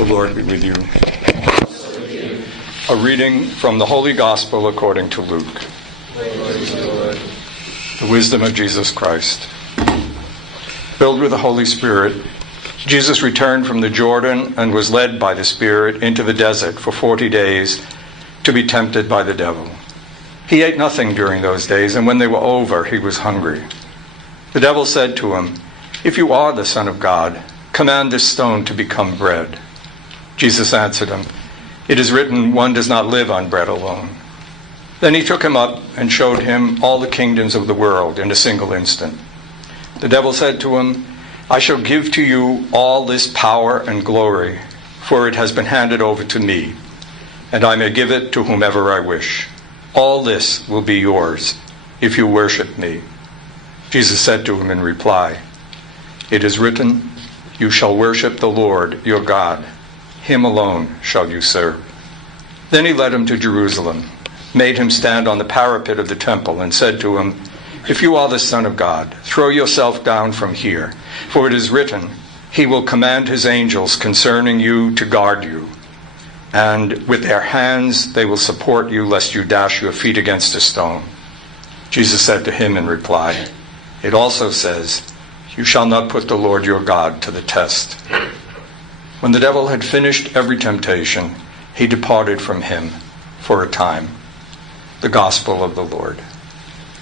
The Lord be with you. A reading from the Holy Gospel according to Luke. The wisdom of Jesus Christ. Filled with the Holy Spirit, Jesus returned from the Jordan and was led by the Spirit into the desert for 40 days to be tempted by the devil. He ate nothing during those days, and when they were over, he was hungry. The devil said to him, "If you are the Son of God, command this stone to become bread." Jesus answered him, "It is written, one does not live on bread alone." Then he took him up and showed him all the kingdoms of the world in a single instant. The devil said to him, "I shall give to you all this power and glory, for it has been handed over to me, and I may give it to whomever I wish. All this will be yours if you worship me." Jesus said to him in reply, "It is written, you shall worship the Lord your God. Him alone shall you serve." Then he led him to Jerusalem, made him stand on the parapet of the temple, and said to him, "If you are the Son of God, throw yourself down from here, for it is written, he will command his angels concerning you to guard you, and with their hands they will support you, lest you dash your feet against a stone." Jesus said to him in reply, "It also says, you shall not put the Lord your God to the test." When the devil had finished every temptation, he departed from him for a time. The Gospel of the Lord.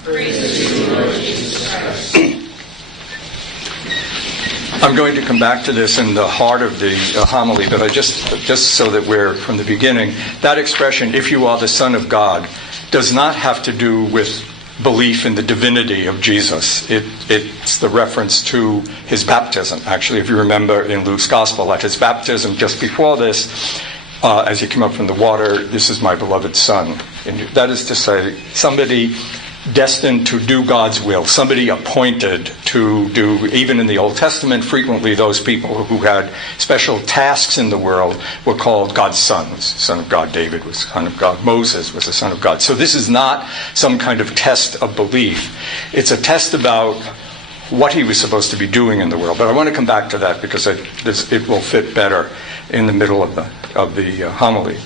Praise to you, Lord Jesus Christ. I'm going to come back to this in the heart of the homily, but I just so that we're from the beginning, that expression, "if you are the Son of God," does not have to do with belief in the divinity of Jesus. It's the reference to his baptism. Actually, if you remember in Luke's Gospel, at his baptism, just before this, as he came up from the water, "This is my beloved Son." And that is to say, somebody destined to do God's will, somebody appointed to do, even in the Old Testament, frequently those people who had special tasks in the world were called God's sons. Son of God, David was son of God, Moses was the son of God. So this is not some kind of test of belief. It's a test about what he was supposed to be doing in the world. But I want to come back to that because it will fit better in the middle of the homily.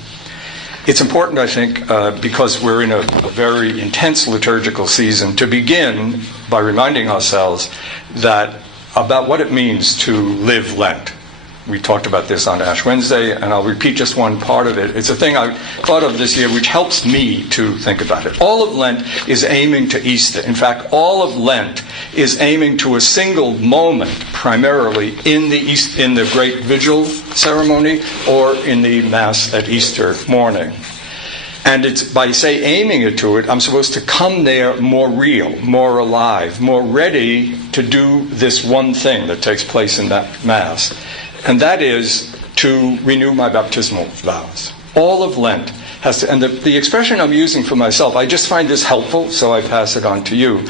It's important, I think, because we're in a very intense liturgical season, to begin by reminding ourselves about what it means to live Lent. We talked about this on Ash Wednesday, and I'll repeat just one part of it. It's a thing I thought of this year which helps me to think about it. All of Lent is aiming to Easter. In fact, all of Lent is aiming to a single moment, primarily in the great vigil ceremony or in the Mass at Easter morning. And it's by, aiming it to it, I'm supposed to come there more real, more alive, more ready to do this one thing that takes place in that Mass. And that is to renew my baptismal vows. All of Lent has to, and the expression I'm using for myself, I just find this helpful, so I pass it on to you.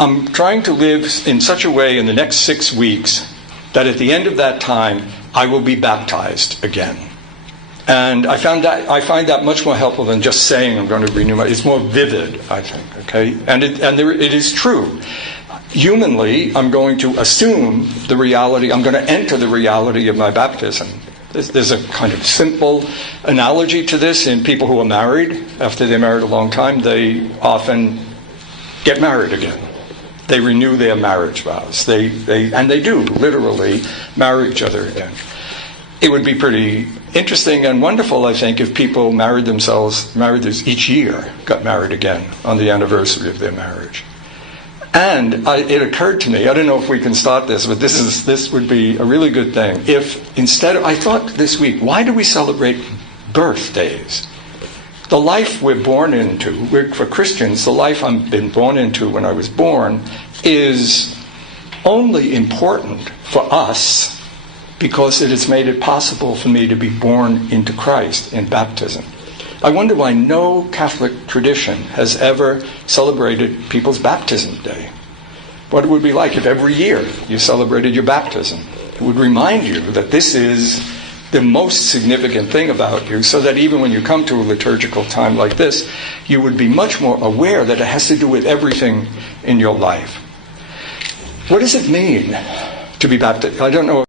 I'm trying to live in such a way in the next 6 weeks that at the end of that time, I will be baptized again. And I find that much more helpful than just saying I'm going to renew it's more vivid, I think, okay? And it is true. Humanly, I'm going to assume the reality, I'm going to enter the reality of my baptism. There's a kind of simple analogy to this in people who are married. After they're married a long time, they often get married again. They renew their marriage vows. They do literally marry each other again. It would be pretty interesting and wonderful, I think, if people married this each year, got married again on the anniversary of their marriage. And it occurred to me, I don't know if we can start this, but this would be a really good thing. If instead of, I thought this week, why do we celebrate birthdays? The life we're born into, for Christians, the life I've been born into when I was born is only important for us because it has made it possible for me to be born into Christ in baptism. I wonder why no Catholic tradition has ever celebrated people's baptism day. What it would be like if every year you celebrated your baptism. It would remind you that this is the most significant thing about you, so that even when you come to a liturgical time like this, you would be much more aware that it has to do with everything in your life. What does it mean to be baptized? I don't know